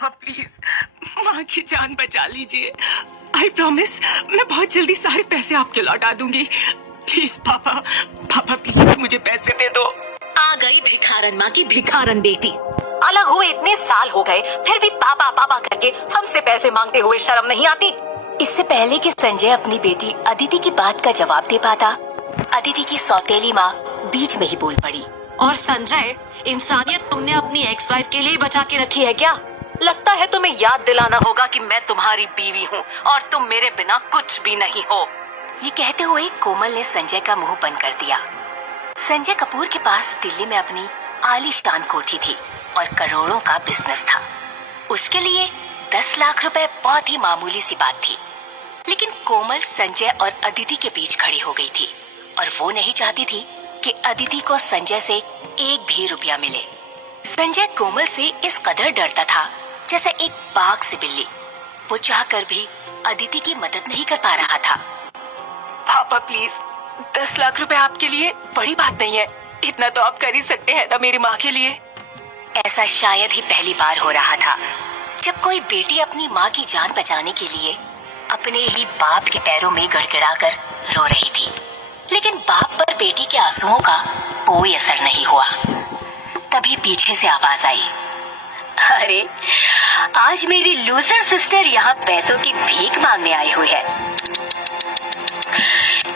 पापा प्लीज माँ की जान बचा लीजिए। आई प्रॉमिस मैं बहुत जल्दी सारे पैसे आपके लौटा दूंगी। प्लीज पापा, पापा प्लीज मुझे पैसे दे दो। आ गई भिखारन माँ की भिखारन बेटी। अलग हुए इतने साल हो गए, फिर भी पापा पापा करके हमसे पैसे मांगते हुए शर्म नहीं आती। इससे पहले कि संजय अपनी बेटी अदिति की बात का जवाब दे पाता, अदिति की सौतेली माँ बीच में ही बोल पड़ी। और संजय, इंसानियत तुमने अपनी एक्स वाइफ के लिए बचा के रखी है क्या? लगता है तुम्हें याद दिलाना होगा कि मैं तुम्हारी बीवी हूँ और तुम मेरे बिना कुछ भी नहीं हो। ये कहते हुए कोमल ने संजय का मुंह बंद कर दिया। संजय कपूर के पास दिल्ली में अपनी आलीशान कोठी थी और करोड़ों का बिजनेस था। उसके लिए 10 लाख रुपए बहुत ही मामूली सी बात थी। लेकिन कोमल संजय और अदिति के बीच खड़ी हो गई थी और वो नहीं चाहती थी कि अदिति को संजय से एक भी रुपया मिले। संजय कोमल से इस कदर डरता था जैसे एक बाघ से बिल्ली। वो चाहकर भी अदिति की मदद नहीं कर पा रहा था। पापा प्लीज 10 लाख रुपए आपके लिए बड़ी बात नहीं है, इतना तो आप कर ही सकते हैं ना मेरी माँ के लिए। ऐसा शायद ही पहली बार हो रहा था जब कोई बेटी अपनी माँ की जान बचाने के लिए अपने ही बाप के पैरों में गड़गड़ाकर रो रही थी। लेकिन बाप पर बेटी के आंसुओं का कोई असर नहीं हुआ। तभी पीछे से आवाज आई, अरे आज मेरी लूजर सिस्टर यहाँ पैसों की भीख मांगने आई हुई है।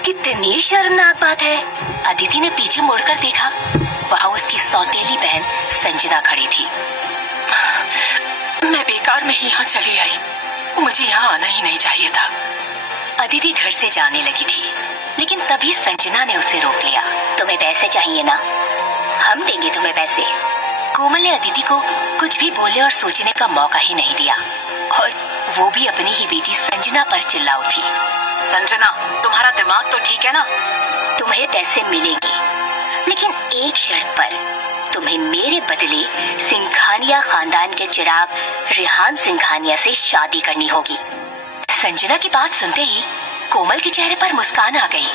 कितनी शर्मनाक बात है। अदिति ने पीछे मुड़कर देखा, वहाँ उसकी सौतेली बहन संजना खड़ी थी। मैं बेकार में ही यहाँ चली आई, मुझे यहाँ आना ही नहीं चाहिए था। अदिति घर से जाने लगी थी, लेकिन तभी संजना ने उसे रोक लिया। तुम्हें पैसे चाहिए ना? हम देंगे तुम्हें पैसे। कोमल ने अदिति को कुछ भी बोलने और सोचने का मौका ही नहीं दिया और वो भी अपनी ही बेटी संजना पर चिल्ला उठी, संजना तुम्हारा दिमाग तो ठीक है ना? तुम्हें पैसे मिलेंगे, लेकिन एक शर्त पर। तुम्हें मेरे बदले सिंघानिया खानदान के चिराग रेहान सिंघानिया से शादी करनी होगी। संजना की बात सुनते ही कोमल के चेहरे पर मुस्कान आ गई।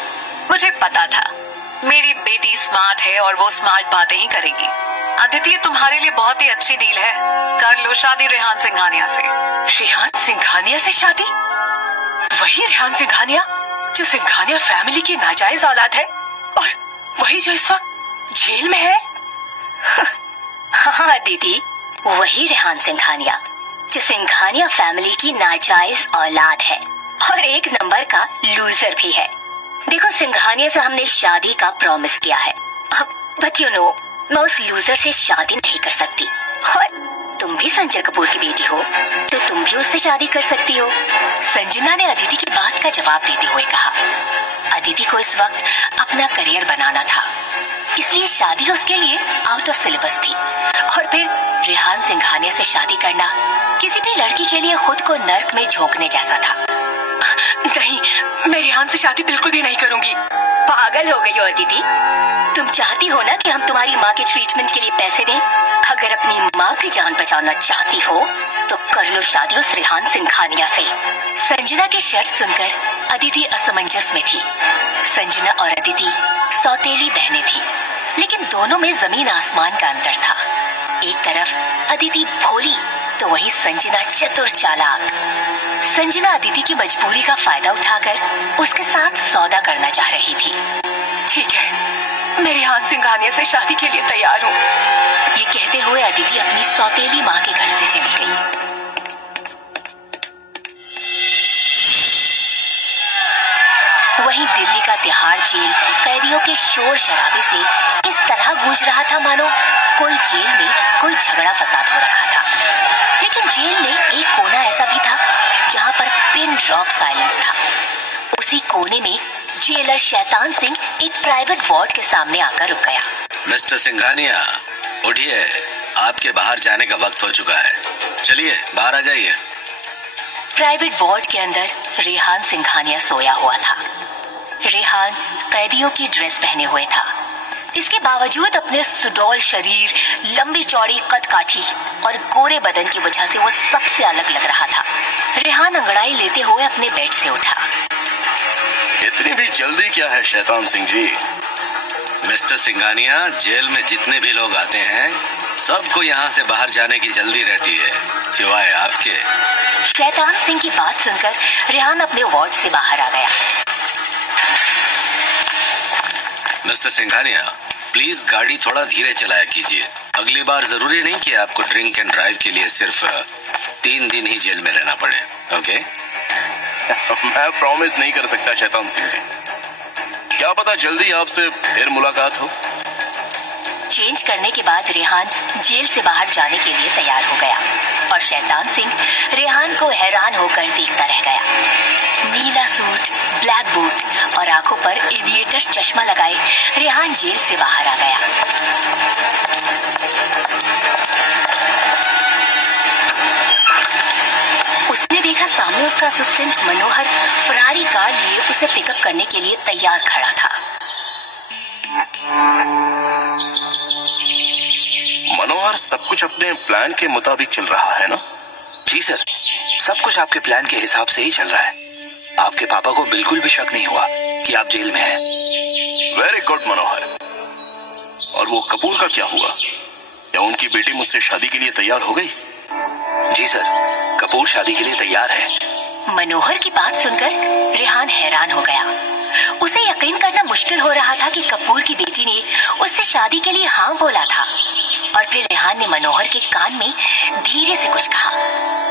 मुझे पता था मेरी बेटी स्मार्ट है और वो स्मार्ट बातें ही करेगी। अदिति तुम्हारे लिए बहुत ही अच्छी डील है, कर लो शादी रेहान सिंघानिया से। रेहान सिंघानिया से शादी? वही रेहान सिंघानिया जो सिंघानिया फैमिली की नाजायज औलाद है और वही जो इस वक्त जेल में है। हाँ दीदी, वही रेहान सिंघानिया जो सिंघानिया फैमिली की नाजायज औलाद है और एक नंबर का लूजर भी है। देखो, सिंघानिया से हमने शादी का प्रॉमिस किया है, बट यू नो मैं उस लूजर से शादी नहीं कर सकती। और तुम भी संजय कपूर की बेटी हो तो तुम भी उससे शादी कर सकती हो। संजना ने अदिति की बात का जवाब देते हुए कहा। अदिति को इस वक्त अपना करियर बनाना था, इसलिए शादी उसके लिए आउट ऑफ सिलेबस थी। और फिर रेहान सिंघानिया से शादी करना किसी भी लड़की के लिए खुद को नर्क में झोंकने जैसा था। नहीं, मैं रेहान से शादी बिल्कुल भी नहीं करूंगी। पागल हो गई हो अदिति? तुम चाहती हो ना कि हम तुम्हारी माँ के ट्रीटमेंट के लिए पैसे दें? अगर अपनी माँ की जान बचाना चाहती हो तो कर लो शादी उस रेहान सिंघानिया से। संजना की शर्त सुनकर अदिति असमंजस में थी। संजना और अदिति सौतेली बहनें थी, लेकिन दोनों में जमीन आसमान का अंतर था। एक तरफ अदिति भोली तो वहीं संजना चतुर चालाक। संजना अदिति की मजबूरी का फायदा उठाकर उसके साथ सौदा करना चाह रही थी। ठीक है, मैं रेहान सिंघानिया से शादी के लिए तैयार हूँ। ये कहते हुए अदिति अपनी सौतेली माँ के घर से चली गई। वहीं दिल्ली का तिहाड़ जेल कैदियों के शोर शराबे से इस तरह गूंज रहा था मानो कोई जेल में कोई झगड़ा फसाद हो रखा था। लेकिन जेल में एक कोना ऐसा भी था जहाँ पर पिन ड्रॉप साइलेंस था। उसी कोने में जेलर शैतान सिंह एक प्राइवेट वार्ड के सामने आकर रुक गया। मिस्टर सिंघानिया, उठिए, आपके बाहर जाने का वक्त हो चुका है। चलिए बाहर आ जाइए। प्राइवेट वार्ड के अंदर रेहान सिंघानिया सोया हुआ था। रेहान कैदियों की ड्रेस पहने हुए था। इसके बावजूद अपने सुडौल शरीर, लंबी चौड़ी कद काठी और गोरे बदन की वजह से वो सबसे अलग लग रहा था। रेहान अंगड़ाई लेते हुए अपने बेड से उठा। इतनी भी जल्दी क्या है शैतान सिंह जी? मिस्टर सिंघानिया, जेल में जितने भी लोग आते हैं सबको यहाँ से बाहर जाने की जल्दी रहती है, सिवाय आपके। शैतान सिंह की बात सुनकर रेहान अपने वार्ड से बाहर आ गया। मिस्टर सिंघानिया, प्लीज गाड़ी थोड़ा धीरे चलाया कीजिए। अगली बार जरूरी नहीं कि आपको ड्रिंक एंड ड्राइव के लिए सिर्फ 3 दिन ही जेल में रहना पड़े, ओके? मैं प्रॉमिस नहीं कर सकता शैतान सिंह जी, क्या पता जल्दी आपसे फिर मुलाकात हो। चेंज करने के बाद रेहान जेल से बाहर जाने के लिए तैयार हो गया और शैतान सिंह रेहान को हैरान होकर देखता रह गया। नीला सूट, ब्लैक बूट और आंखों पर एविएटर चश्मा लगाए रेहान जेल से बाहर आ गया। उसने देखा सामने उसका असिस्टेंट मनोहर फरारी कार लिए उसे पिकअप करने के लिए तैयार खड़ा था। मनोहर, सब कुछ अपने प्लान के मुताबिक चल रहा है ना? जी सर, सब कुछ आपके प्लान के हिसाब से ही चल रहा है। आपके पापा को बिल्कुल भी शक नहीं हुआ कि आप जेल में हैं। वेरी गुड मनोहर। और वो कपूर का क्या हुआ? क्या उनकी बेटी मुझसे शादी के लिए तैयार हो गई? जी सर, कपूर शादी के लिए तैयार है। मनोहर की बात सुनकर रेहान हैरान हो गया। उसे यकीन करना मुश्किल हो रहा था कि कपूर की बेटी ने उससे शादी के लिए हाँ बोला था। और फिर रेहान ने मनोहर के कान में धीरे से कुछ कहा,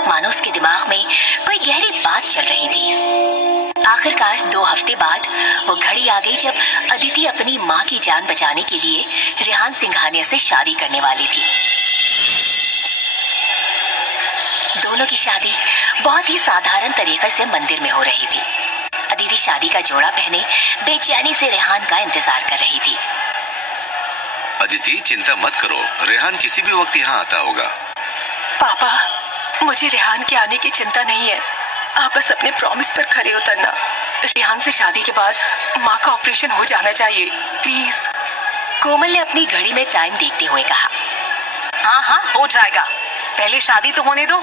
मानो उसके दिमाग में कोई गहरी बात चल रही थी। आखिरकार 2 हफ्ते बाद वो घड़ी आ गई जब अदिति अपनी माँ की जान बचाने के लिए रेहान सिंघानिया से शादी करने वाली थी। दोनों की शादी बहुत ही साधारण तरीके से मंदिर में हो रही थी। अदिति शादी का जोड़ा पहने बेचैनी से रेहान का इंतजार कर रही थी। अदिति, चिंता मत करो, रेहान किसी भी वक्त यहाँ आता होगा। पापा, मुझे रेहान के आने की चिंता नहीं है। आप बस अपने प्रॉमिस पर खरे उतरना। रेहान से शादी के बाद माँ का ऑपरेशन हो जाना चाहिए, प्लीज। कोमल ने अपनी घड़ी में टाइम देखते हुए कहा, हाँ हाँ हो जाएगा, पहले शादी तो होने दो।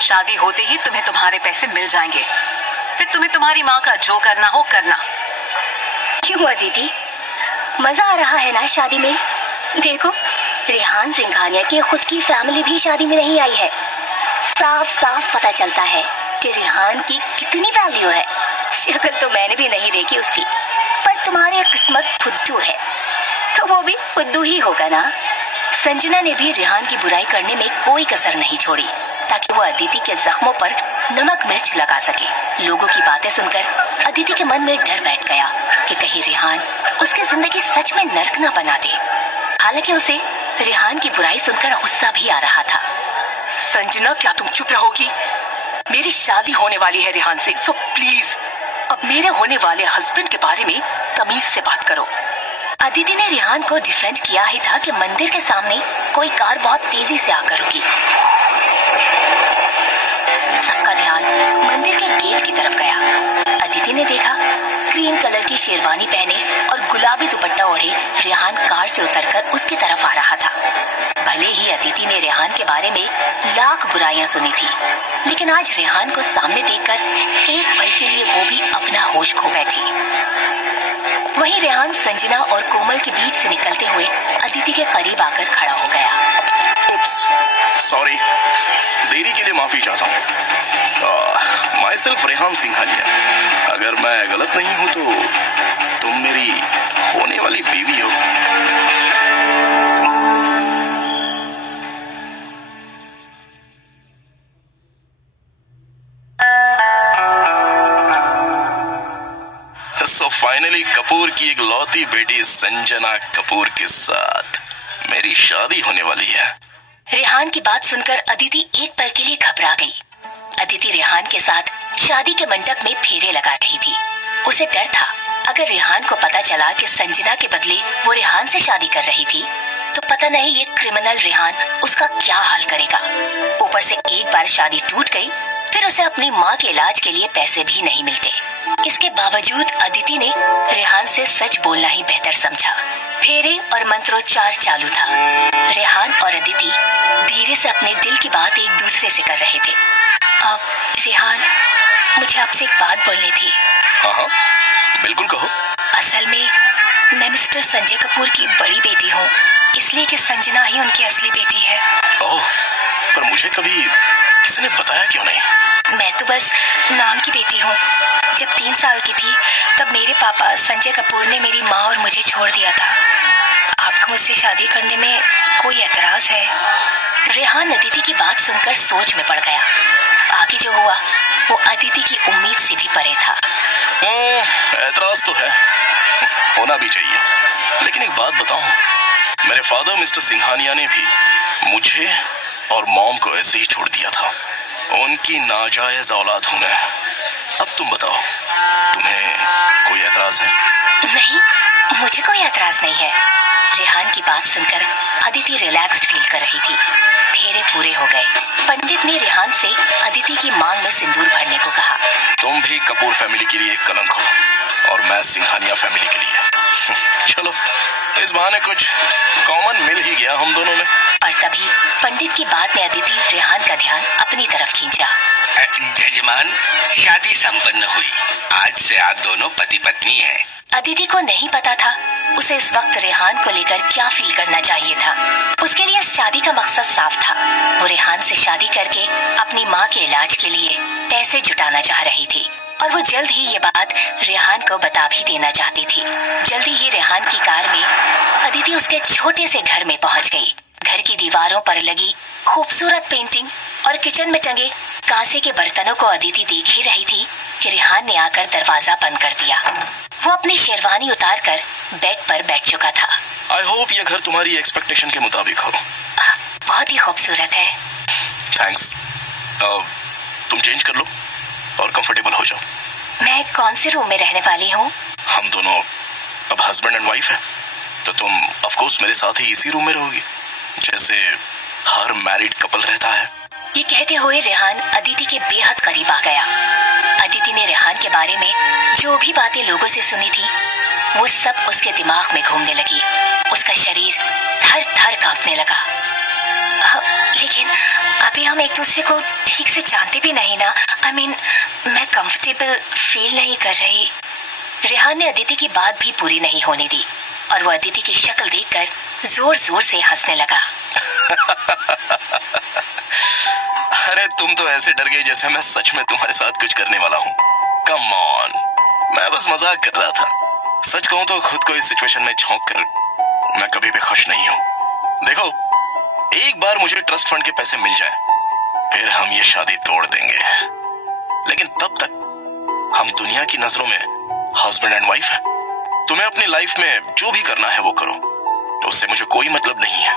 शादी होते ही तुम्हें तुम्हारे पैसे मिल जाएंगे, फिर तुम्हें तुम्हारी माँ का जो करना हो करना। क्यों अदिति, मजा आ रहा है ना शादी में? देखो, रेहान सिंघानिया की खुद की फैमिली भी शादी में नहीं आई है। साफ साफ पता चलता है कि रेहान की कितनी वैल्यू है। शक्ल तो मैंने भी नहीं देखी उसकी, पर तुम्हारी किस्मत फुद्दू है तो वो भी फुद्दू ही होगा ना। संजना ने भी रेहान की बुराई करने में कोई कसर नहीं छोड़ी ताकि वो अदिति के जख्मों पर नमक मिर्च लगा सके। लोगों की बातें सुनकर अदिति के मन में डर बैठ गया कि कहीं रेहान उसकी जिंदगी सच में नर्क न बना दे। हालांकि उसे रेहान की बुराई सुनकर गुस्सा भी आ रहा था। संजना, क्या तुम चुप रहोगी? मेरी शादी होने वाली है रेहान से, सो प्लीज अब मेरे होने वाले हस्बैंड के बारे में तमीज से बात करो। अदिति ने रेहान को डिफेंड किया ही था कि मंदिर के सामने कोई कार बहुत तेजी से आकर रुकी। सबका ध्यान मंदिर के गेट की तरफ गया। अदिति ने देखा ग्रीन कलर की शेरवानी पहने और गुलाबी दुपट्टा ओढ़े रेहान कार से उतरकर उसकी तरफ आ रहा था। भले ही अदिति ने रेहान के बारे में लाख बुराइयां सुनी थी, लेकिन आज रेहान को सामने देखकर एक पल के लिए वो भी अपना होश खो बैठी। वहीं रेहान संजना और कोमल के बीच से निकलते हुए अदिति के करीब आकर खड़ा हो गया। उप्स, सॉरी, देरी के लिए माफी चाहता हूँ। My self Rehan Singhania. अगर मैं गलत नहीं हूँ तो तुम मेरी होने वाली बीवी हो। सो फाइनली कपूर की एक लौती बेटी संजना कपूर के साथ मेरी शादी होने वाली है। रेहान की बात सुनकर अदिति एक पल के लिए घबरा गई। अदिति रेहान के साथ शादी के मंडप में फेरे लगा रही थी। उसे डर था अगर रेहान को पता चला कि संजना के बदले वो रेहान से शादी कर रही थी तो पता नहीं ये क्रिमिनल रेहान उसका क्या हाल करेगा। ऊपर से एक बार शादी टूट गई, फिर उसे अपनी माँ के इलाज के लिए पैसे भी नहीं मिलते। इसके बावजूद अदिति ने रेहान से सच बोलना ही बेहतर समझा। फेरे और मंत्रोच्चार चालू था। रेहान और अदिति धीरे से अपने दिल की बात एक दूसरे से कर रहे थे। अब रेहान, मुझे आपसे एक बात बोलनी थी। हाँ हाँ, बिल्कुल कहो। असल में मैं मिस्टर संजय कपूर की बड़ी बेटी हूँ, इसलिए कि संजना ही उनकी असली बेटी है। ओह, पर मुझे कभी किसी ने बताया क्यों नहीं? मैं तो बस नाम की बेटी हूँ। जब 3 साल की थी तब मेरे पापा संजय कपूर ने मेरी माँ और मुझे छोड़ दिया था। आपको मुझसे शादी करने में कोई एतराज है? रेहान अदिति की बात सुनकर सोच में पड़ गया। आगे जो हुआ वो अदिति की उम्मीद से भी परे था। एतराज तो है, होना भी चाहिए, लेकिन एक बात बताऊं, मेरे फादर मिस्टर सिंघानिया ने भी मुझे और मॉम को ऐसे ही छोड़ दिया था। उनकी नाजायज औलाद हूं मैं। अब तुम बताओ, तुम्हें कोई एतराज है? नहीं, मुझे कोई एतराज नहीं है। रेहान की बात सुनकर अदिति रिलैक्स्ड फील कर रही थी। फेरे पूरे हो गए। पंडित ने रेहान से अदिति की मांग में सिंदूर भरने को कहा। तुम भी कपूर फैमिली के लिए एक कलंक हो और मैं सिंघानिया फैमिली के लिए। चलो, इस बहाने कुछ कॉमन मिल ही गया हम दोनों में। और तभी पंडित की बात ने अदिति रेहान का ध्यान अपनी तरफ खींचा। जजमान, शादी संपन्न हुई। आज से आप दोनों पति पत्नी हैं। अदिति को नहीं पता था उसे इस वक्त रेहान को लेकर क्या फील करना चाहिए था। उसके लिए इस शादी का मकसद साफ था। वो रेहान से शादी करके अपनी माँ के इलाज के लिए पैसे जुटाना चाह रही थी और वो जल्द ही ये बात रेहान को बता भी देना चाहती थी। जल्दी ही रेहान की कार में अदिति उसके छोटे से घर में पहुंच गई। घर की दीवारों पर लगी खूबसूरत पेंटिंग और किचन में टंगे कांसे के बर्तनों को अदिति देख ही रही थी कि रेहान ने आकर दरवाजा बंद कर दिया। वो अपनी शेरवानी उतार कर बेड पर बैठ चुका था। आई होप ये घर तुम्हारी एक्सपेक्टेशन के मुताबिक हो। बहुत ही खूबसूरत है। थैंक्स। तुम चेंज कर लो और कंफर्टेबल हो जाओ। मैं कौन से रूम में रहने वाली हूँ? हम दोनों अब हस्बैंड एंड वाइफ है, तो तुम ऑफ कोर्स मेरे साथ ही इसी रूम में रहोगी, जैसे हर मैरिड कपल रहता है। ये कहते हुए रेहान अदिति के बेहद करीब आ गया। अदिति ने रेहान के बारे में जो भी बातें लोगों से सुनी थी वो सब उसके दिमाग में घूमने लगी। उसका शरीर थर थर कांपने लगा। लेकिन अभी हम एक दूसरे को ठीक से जानते भी नहीं ना। मैं कंफर्टेबल फील नहीं कर रही। रेहान ने अदिति की बात भी पूरी नहीं होने दी और वो अदिति की शक्ल देखकर जोर जोर से हंसने लगा। अरे तुम तो ऐसे डर गई जैसे मैं सच में तुम्हारे साथ कुछ करने वाला हूँ। कम ऑन, मैं बस मजाक कर रहा था। सच कहूँ तो खुद को इस सिचुएशन में झोंक कर मैं कभी भी खुश नहीं हूँ। देखो, एक बार मुझे ट्रस्ट फंड के पैसे मिल जाए फिर हम ये शादी तोड़ देंगे, लेकिन तब तक हम दुनिया की नजरों में हस्बैंड एंड वाइफ है। तुम्हें अपनी लाइफ में जो भी करना है वो करो, तो उससे मुझे कोई मतलब नहीं है।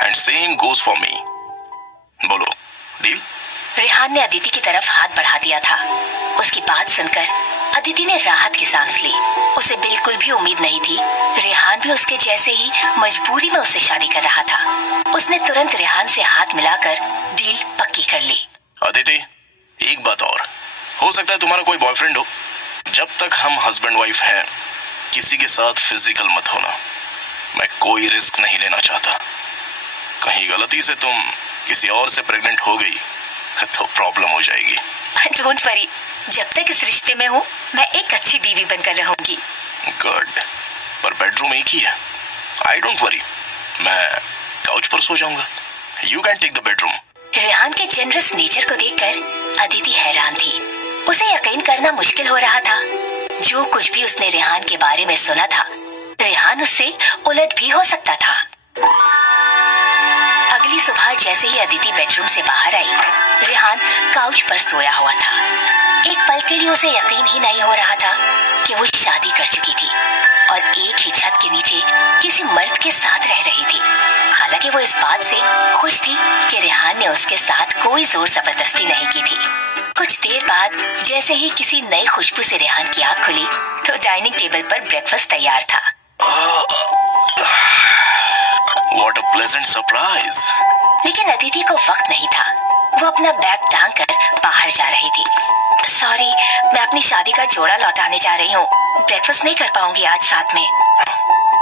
And same goes for me. बोलो, डील? रेहान ने अदिति की तरफ हाथ बढ़ा दिया था। उसकी बात सुनकर अदिति ने राहत की सांस ली। उसे बिल्कुल भी उम्मीद नहीं थी रेहान भी उसके जैसे ही मजबूरी में उससे शादी कर रहा था। उसने तुरंत रेहान से हाथ मिलाकर डील पक्की कर ली। अदिति, एक बात और, हो सकता है तुम्हारा कोई बॉयफ्रेंड हो। जब तक हम हस्बैंड वाइफ हैं, किसी के साथ फिजिकल मत होना। मैं कोई रिस्क नहीं लेना चाहता। कहीं गलती से तुम किसी और से प्रेग्नेंट हो गई तो प्रॉब्लम हो जाएगी। डोंट वरी, जब तक इस रिश्ते में हूँ मैं एक अच्छी बीवी बनकर रहूंगी। गुड, पर बेडरूम एक ही है। आई डोंट वरी, मैं काउच पर सो जाऊंगा। You can take the bedroom. Rehan के जेनरस नेचर को देखकर अदिति हैरान थी। उसे यकीन करना मुश्किल हो रहा था। जो कुछ भी उसने रेहान के बारे में सुना था, रेहान उससे उलट भी हो सकता था। अगली सुबह जैसे ही अदिति बेडरूम से बाहर आई, रेहान काउच पर सोया हुआ था। एक पल के लिए उसे यकीन ही नहीं हो रहा था कि वो शादी कर चुकी थी और एक ही छत के नीचे किसी मर्द के साथ रह रही थी। हालांकि वो इस बात से खुश थी कि रेहान ने उसके साथ कोई जोर जबरदस्ती नहीं की थी। कुछ देर बाद जैसे ही किसी नई खुशबू से रेहान की आंख खुली तो डाइनिंग टेबल पर ब्रेकफास्ट तैयार था। What a pleasant surprise! लेकिन अदिति को वक्त नहीं था। वो अपना बैग टांग कर बाहर जा रही थी। सॉरी, मैं अपनी शादी का जोड़ा लौटाने जा रही हूँ। ब्रेकफास्ट नहीं कर पाऊंगी आज साथ में।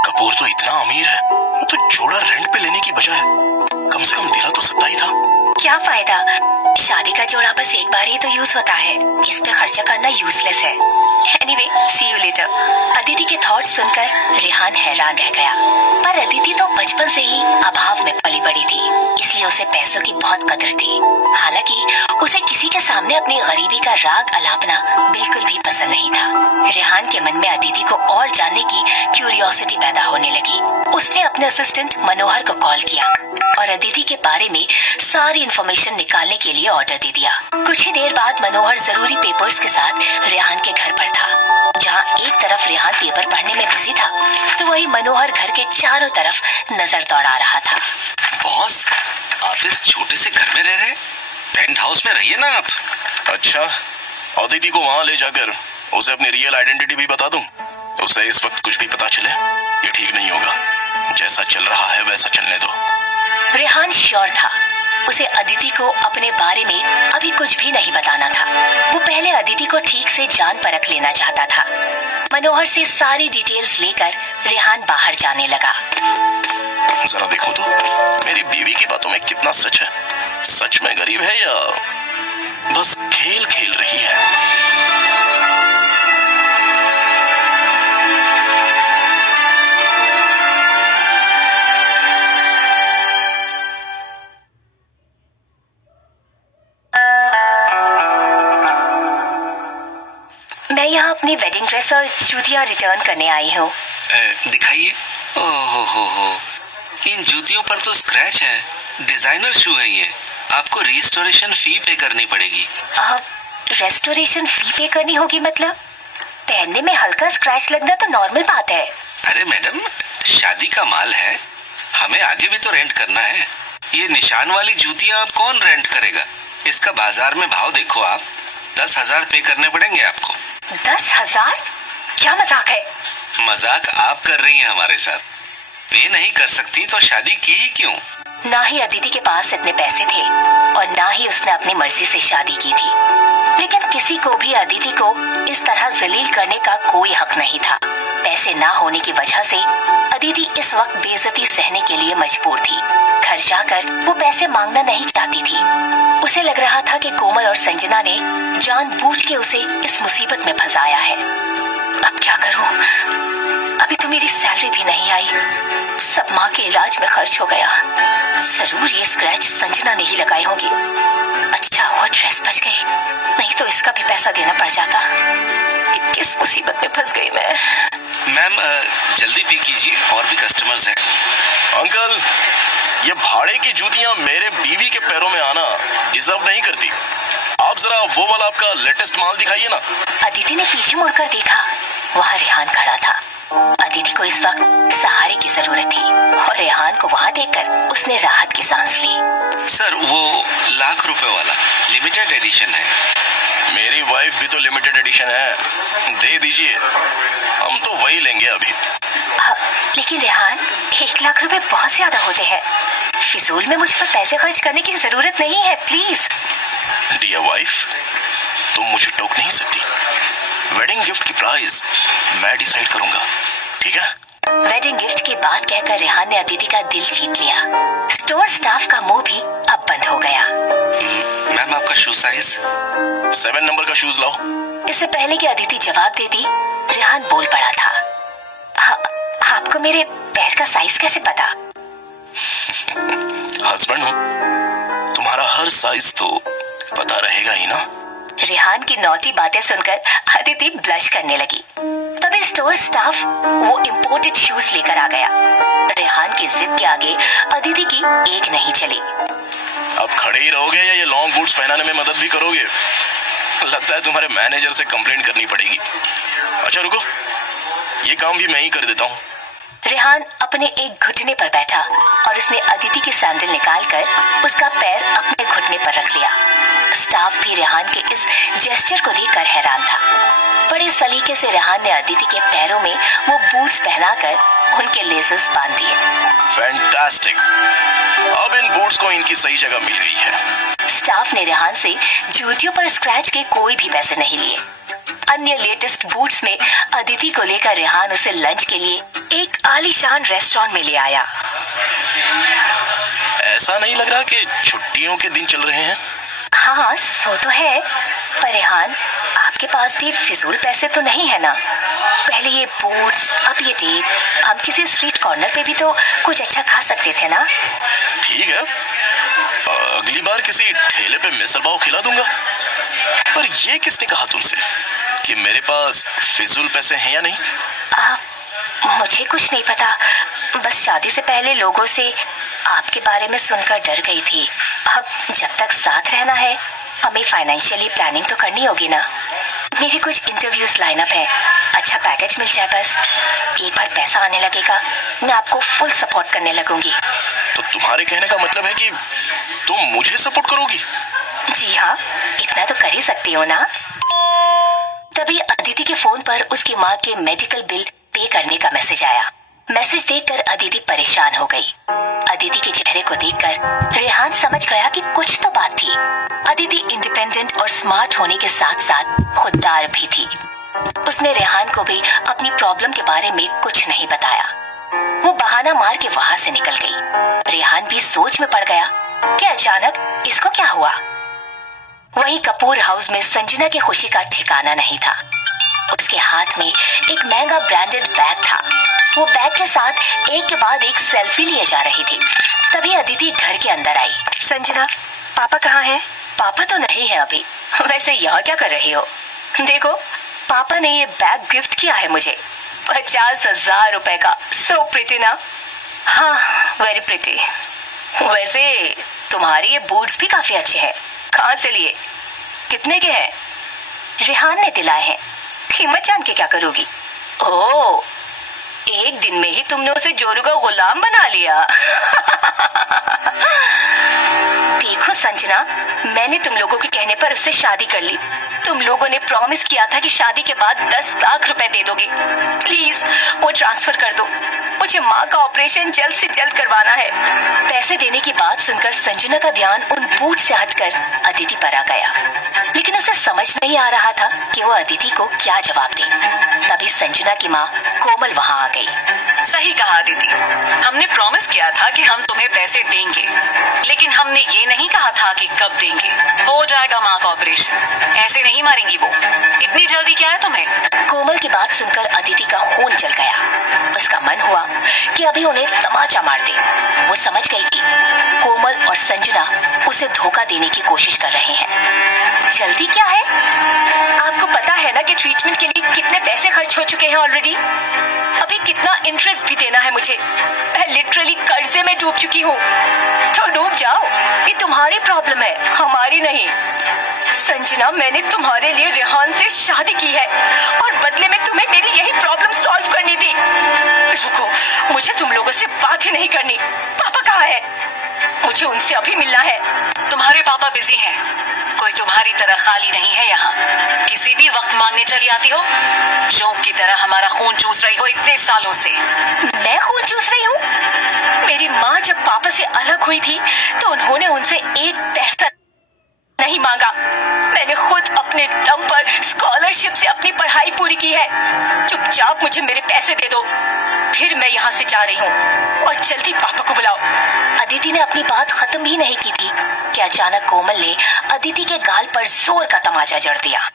कपूर तो इतना अमीर है, तो जोड़ा रेंट पे लेने की बजाय कम से कम दिला तो सकता ही था। क्या फायदा, शादी का जोड़ा बस एक बार ही तो यूज होता है। इस पे खर्चा करना यूजलेस है। Anyway, see you later. Aditi के थॉट सुनकर रेहान हैरान रह गया। पर अदिति तो बचपन से ही अभाव में पली बड़ी थी, इसलिए उसे पैसों की बहुत कदर थी। हालांकि उसे किसी के सामने अपनी गरीबी का राग अलापना बिल्कुल भी पसंद नहीं था। रेहान के मन में अदिति को और जानने की क्यूरियोसिटी पैदा होने लगी। उसने अपने असिस्टेंट मनोहर को कॉल किया और अदिति के बारे में सारी इन्फॉर्मेशन निकालने के लिए ऑर्डर दे दिया। कुछ ही देर बाद मनोहर जरूरी पेपर्स के साथ रेहान के घर पर था। जहाँ एक तरफ रेहान पेपर पढ़ने में बिजी था, तो वही मनोहर घर के चारों तरफ नजर दौड़ा रहा था। बॉस, आप इस छोटे से घर में रह रहे हैं? पेंट हाउस में रहिए ना आप। अच्छा, अदिति को वहां ले जाकर उसे अपनी रियल आइडेंटिटी भी बता दूं। उसे इस वक्त कुछ भी पता चले, ये ठीक नहीं होगा। जैसा चल रहा है वैसा चलने दो। रेहान श्योर था उसे अदिति को अपने बारे में अभी कुछ भी नहीं बताना था। वो पहले अदिति को ठीक से जान परख लेना चाहता था। मनोहर से सारी डिटेल्स लेकर रेहान बाहर जाने लगा। जरा देखो तो, मेरी बीवी की बातों में कितना सच है। सच में गरीब है या बस खेल खेल रही है? मैं यहाँ अपनी वेडिंग ड्रेस और जूतियाँ रिटर्न करने आई हूँ। दिखाइए। ओहो हो, इन जूतियों पर तो स्क्रैच है। डिजाइनर शू है ये। आपको रिस्टोरेशन फी पे करनी पड़ेगी। रेस्टोरेशन फी पे करनी होगी मतलब? पहनने में हल्का स्क्रैच लगना तो नॉर्मल बात है। अरे मैडम, शादी का माल है, हमें आगे भी तो रेंट करना है। ये निशान वाली जूतियाँ अब कौन रेंट करेगा? इसका बाजार में भाव देखो आप। 10,000 पे करने पड़ेंगे आपको। 10,000? क्या मजाक है? मजाक आप कर रही हैं हमारे साथ। पे नहीं कर सकती तो शादी की ही क्यों? ना ही अदिति के पास इतने पैसे थे और ना ही उसने अपनी मर्जी से शादी की थी। लेकिन किसी को भी अदिति को इस तरह जलील करने का कोई हक नहीं था। पैसे ना होने की वजह से अदिति इस वक्त बेइज्जती सहने के लिए मजबूर थी। घर जाकर वो पैसे मांगना नहीं चाहती थी। उसे लग रहा था कि कोमल और संजना ने जानबूझ के उसे इस मुसीबत में फंसाया है। अब क्या करूं? अभी तो मेरी सैलरी भी नहीं आई। सब माँ के इलाज में खर्च हो गया। जरूर ये स्क्रैच संजना ने ही लगाई होंगी। अच्छा हुआ ड्रेस बच गई, नहीं तो इसका भी पैसा देना पड़ जाता। किस मुसीबत में फंस गई मैं। मैम, जल्दी पे कीजिए, और भी कस्टमर्स हैं। अंकल, ये भाड़े की जूतियां मेरे बीवी के पैरों में आना डिजर्व नहीं करती। आप जरा वो वाला आपका लेटेस्ट माल दिखाइए ना। अदिति ने पीछे मुड़कर देखा। वहाँ रेहान खड़ा था। अदिति को इस वक्त सहारे की जरूरत थी और रेहान को वहाँ देखकर उसने राहत की सांस ली। सर, वो लाख रुपए वाला लिमिटेड एडिशन है। मेरी वाइफ भी तो लिमिटेड एडिशन है, दे दीजिए, हम तो वही लेंगे अभी। लेकिन रेहान, 1 लाख रुपए बहुत ज्यादा होते हैं। फिजूल में मुझ पर पैसे खर्च करने की जरूरत नहीं है, प्लीज। डियर वाइफ, तुम मुझे टोक नहीं सकती। वेडिंग गिफ्ट की प्राइस मैं डिसाइड करूंगा, ठीक है? वेडिंग गिफ्ट की बात कहकर रेहान ने अदिति का दिल जीत लिया। स्टोर स्टाफ का मुंह भी अब बंद हो गया। मैम, आपका शू साइज? 7 नंबर का शूज लाओ। इससे पहले कि अदिति जवाब देती, रेहान बोल पड़ा था। आपको मेरे पैर का साइज कैसे पता? हस्बैंड हूँ, तुम्हारा हर साइज तो पता रहेगा ही ना। रेहान की नौटी बातें सुनकर अदिति ब्लश करने लगी। तभी स्टोर स्टाफ वो इम्पोर्टेड शूज लेकर आ गया। रेहान की जिद के आगे अदिति की एक नहीं चली। अब खड़े ही रहोगे या ये लॉन्ग बूट्स पहनाने में मदद भी करोगे? लगता है तुम्हारे मैनेजर से कंप्लेंट करनी पड़ेगी। अच्छा रुको, ये काम भी मैं ही कर देता हूँ। रेहान अपने एक घुटने पर बैठा और उसने अदिति की सैंडल निकालकर उसका पैर अपने घुटने पर रख लिया। स्टाफ भी रेहान के इस जेस्चर को देखकर हैरान था। बड़े सलीके से रेहान ने अदिति के पैरों में वो बूट्स पहनाकर उनके लेसेस बांध दिए। फैंटास्टिक, अब इन बूट्स को इनकी सही जगह मिल गई है। स्टाफ ने रेहान से जूतियों पर स्क्रैच के कोई भी पैसे नहीं लिए। अन्य लेटेस्ट बूट्स में अदिति को लेकर रेहान उसे लंच के लिए एक आलीशान रेस्टोरेंट में ले आया। ऐसा नहीं लग रहा कि छुट्टियों के दिन चल रहे हैं? हाँ, सो तो है, पर रेहान, आपकी आपके पास भी फिजूल पैसे तो नहीं है ना? पहले ये बूट्स, अब ये डेट, हम किसी स्ट्रीट कॉर्नर पे भी तो कुछ अच्छा खा सकते थे ना? ठीक है, अगली बार किसी ठेले पे मिसल पाव खिला दूंगा। पर ये किसने कहा तुमसे कि मेरे पास फिजूल पैसे हैं या नहीं? मुझे कुछ नहीं पता, बस शादी से पहले लोगों से आपके बारे में सुनकर डर गई थी। अब जब तक साथ रहना है, हमें फाइनेंशियली प्लानिंग तो करनी होगी ना। मेरे कुछ इंटरव्यूज लाइन अप है, अच्छा पैकेज मिल जाए बस। एक बार पैसा आने लगेगा, मैं आपको फुल सपोर्ट करने लगूंगी। तो तुम्हारे कहने का मतलब है कि तुम मुझे सपोर्ट करोगी? जी हाँ, इतना तो कर ही सकती हो ना। तभी अदिति के फोन पर उसकी माँ के मेडिकल बिल पे करने का मैसेज आया। मैसेज देखकर अदिति परेशान हो गई। अदिति के चेहरे को देखकर रेहान समझ गया कि कुछ तो बात थी। अदिति इंडिपेंडेंट और स्मार्ट होने के साथ साथ खुददार भी थी। उसने रेहान को भी अपनी प्रॉब्लम के बारे में कुछ नहीं बताया। वो बहाना मार के वहां से निकल गई। रेहान भी सोच में पड़ गया कि अचानक इसको क्या हुआ। वहीं कपूर हाउस में संजना की खुशी का ठिकाना नहीं था। उसके हाथ में एक महंगा ब्रांडेड बैग था। वो बैग के साथ एक के बाद एक सेल्फी लिए जा रही थी। तभी अदिति घर के अंदर आई। संजना, पापा कहाँ हैं? पापा तो नहीं है अभी। वैसे यहाँ क्या कर रही हो? देखो, पापा ने ये बैग गिफ्ट किया है मुझे, 50,000 रुपए का। सो प्रिटी ना? हाँ, वेरी प्रिटी। वैसे तुम्हारे ये बूट्स भी काफी अच्छे हैं। कहाँ से लिए? कितने के हैं? रेहान ने दिलाए हैं। कीमत जान के क्या करोगी? ओह, एक दिन में ही तुमने उसे जोरू का गुलाम बना लिया। देखो संजना, मैंने तुम लोगों के कहने पर उससे शादी कर ली। तुम लोगों ने प्रॉमिस किया था कि शादी के बाद 10 लाख रुपए दे दोगे। प्लीज वो ट्रांसफर कर दो, मुझे माँ का ऑपरेशन जल्द से जल्द करवाना है। पैसे देने की बात सुनकर संजना का ध्यान उन बूट से हटकर अदिति पर आ गया, लेकिन उसे समझ नहीं आ रहा था कि वो अदिति को क्या जवाब दे। तभी संजना की माँ कोमल वहाँ आ गई। सही कहा अदिति, हमने प्रॉमिस किया था कि हम तुम्हें पैसे देंगे, लेकिन हमने ये नहीं कहा था कि कब देंगे। हो जाएगा माँ का ऑपरेशन, ऐसे नहीं मारेंगी वो। इतनी जल्दी क्या है तुम्हें? कोमल की बात सुनकर अदिति का खून जल गया। उसका मन हुआ कि अभी उन्हें तमाचा मार दे। वो समझ गई थी कोमल और संजना उसे धोखा देने की कोशिश कर रहे हैं। जल्दी क्या है? आपको पता है ना कि ट्रीटमेंट के लिए कितने पैसे खर्च हो चुके हैं ऑलरेडी। अभी कितना इंटरेस्ट भी देना है मुझे। मैं लिटरली कर्जे में डूब चुकी हूँ। तो डूब जाओ, ये तुम्हारी प्रॉब्लम है, हमारी नहीं। संजना, मैंने तुम्हारे लिए रेहान से शादी की है और बदले में तुम्हें मेरी यही प्रॉब्लम सॉल्व करनी थी। रुको, मुझे तुम लोगों से बात ही नहीं करनी। पापा कहाँ है? मुझे उनसे अभी मिलना है। तुम्हारे पापा बिजी हैं, कोई तुम्हारी तरह खाली नहीं है यहाँ। किसी भी वक्त मांगने चली आती हो, जोंक की तरह हमारा खून चूस रही हो इतने सालों से। मैं खून चूस रही हूँ? मेरी माँ जब पापा से अलग हुई थी तो उन्होंने उनसे एक पैसा नहीं मांगा। मैंने खुद अपने दम पर स्कॉलरशिप से अपनी पढ़ाई पूरी की है। चुपचाप मुझे मेरे पैसे दे दो, फिर मैं यहाँ से जा रही हूँ। और जल्दी पापा को बुलाओ। अदिति ने अपनी बात खत्म भी नहीं की थी कि अचानक कोमल ने अदिति के गाल पर जोर का तमाचा जड़ दिया।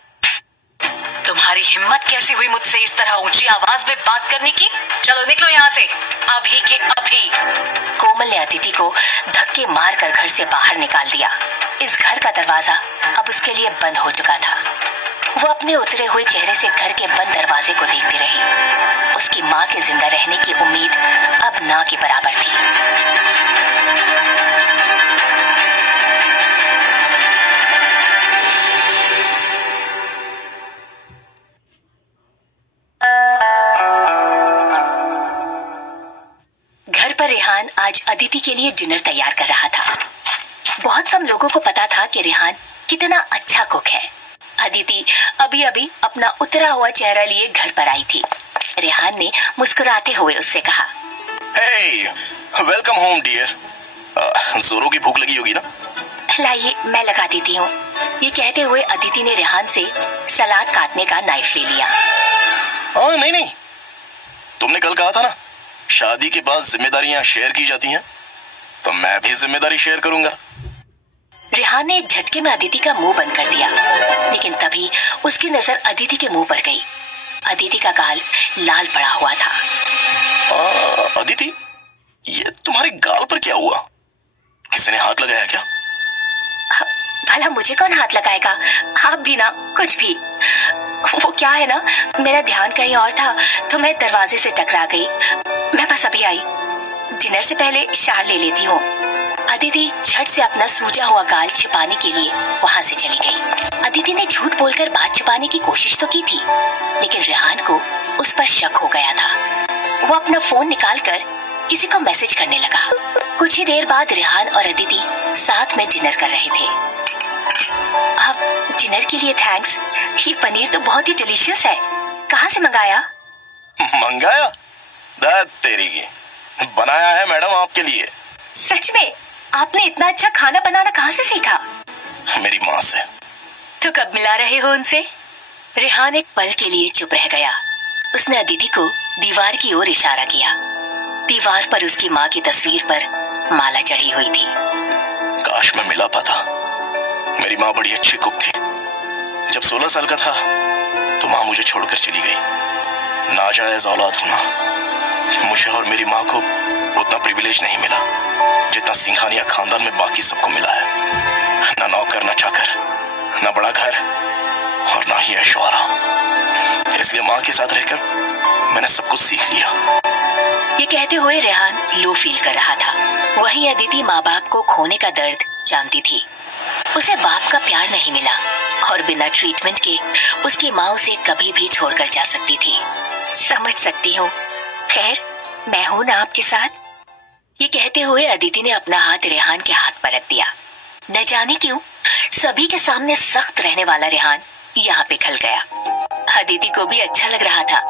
तुम्हारी हिम्मत कैसी हुई मुझसे इस तरह ऊंची आवाज में बात करने की? चलो निकलो यहाँ से, अभी के अभी। कोमल ने अदिति को धक्के मारकर घर से बाहर निकाल दिया। इस घर का दरवाजा अब उसके लिए बंद हो चुका था। वो अपने उतरे हुए चेहरे से घर के बंद दरवाजे को देखती रही। उसकी माँ के जिंदा रहने की उम्मीद अब ना के बराबर थी। घर पर रेहान आज अदिति के लिए डिनर तैयार कर रहा था। बहुत कम लोगों को पता था कि रेहान कितना अच्छा कुक है। अदिति अभी अभी अपना उतरा हुआ चेहरा लिए घर पर आई थी। रेहान ने मुस्कुराते हुए उससे कहा, हे, वेलकम होम डियर। जोरों की भूख लगी होगी ना? लाइए मैं लगा देती हूँ। ये कहते हुए अदिति ने रेहान से सलाद काटने का नाइफ ले लिया। नहीं नहीं, तुमने कल कहा था ना शादी के बाद जिम्मेदारियां शेयर की जाती हैं, तो मैं भी जिम्मेदारी शेयर करूंगा। रेहान ने एक झटके में अदिति का मुंह बंद कर दिया, लेकिन तभी उसकी नजर अदिति के मुंह पर गई। अदिति का गाल लाल पड़ा हुआ था। अदिति, ये तुम्हारे गाल पर क्या हुआ? किसी ने हाथ लगाया क्या? भला मुझे कौन हाथ लगाएगा? आप भी ना, कुछ भी। वो क्या है ना, मेरा ध्यान कहीं और था तो मैं दरवाजे से टकरा गई। मैं बस अभी आई। डिनर से पहले शाल ले लेती हूँ। अदिति झट से अपना सूजा हुआ गाल छिपाने के लिए वहाँ से चली गई। अदिति ने झूठ बोलकर बात छुपाने की कोशिश तो की थी, लेकिन रेहान को उस पर शक हो गया था। वो अपना फोन निकालकर किसी को मैसेज करने लगा। कुछ ही देर बाद रेहान और अदिति साथ में डिनर कर रहे थे। अब डिनर के लिए थैंक्स। ये पनीर तो बहुत ही डिलीशियस है। कहाँ से मंगाया? मंगाया? दाद तेरी की, बनाया है मैडम आपके लिए। सच में? आपने इतना अच्छा खाना बनाना कहाँ से सीखा? मेरी माँ से। तो कब मिला रहे हो उनसे? रेहान एक पल के लिए चुप रह गया। उसने अदिति को दीवार की ओर इशारा किया। दीवार पर उसकी माँ की तस्वीर पर माला चढ़ी हुई थी। काश मैं मिला पाता। मेरी माँ बड़ी अच्छी कुक थी। जब 16 साल का था तो माँ मुझे छोड़कर चली गई। नाजायज औलाद हूं ना। मुझे और मेरी माँ को उतना प्रिविलेज नहीं मिला जितना सिंघानिया खानदान में बाकी सबको मिला है। ना नौकर, ना चाकर, ना बड़ा घर और ना ही ऐशोआरा। इसलिए माँ के साथ रहकर मैंने सब कुछ सीख लिया। ये कहते हुए रेहान लो फील कर रहा था। वहीं अदिति माँ बाप को खोने का दर्द जानती थी। उसे बाप का प्यार नहीं मिला और बिना ट्रीटमेंट के उसकी माँ उसे कभी भी छोड़कर जा सकती थी। समझ सकती हूँ। खैर, मैं हूँ ना आपके साथ। ये कहते हुए अदिति ने अपना हाथ रेहान के हाथ पर रख दिया। न जाने क्यों सभी के सामने सख्त रहने वाला रेहान यहाँ पे खल गया। अदिति को भी अच्छा लग रहा था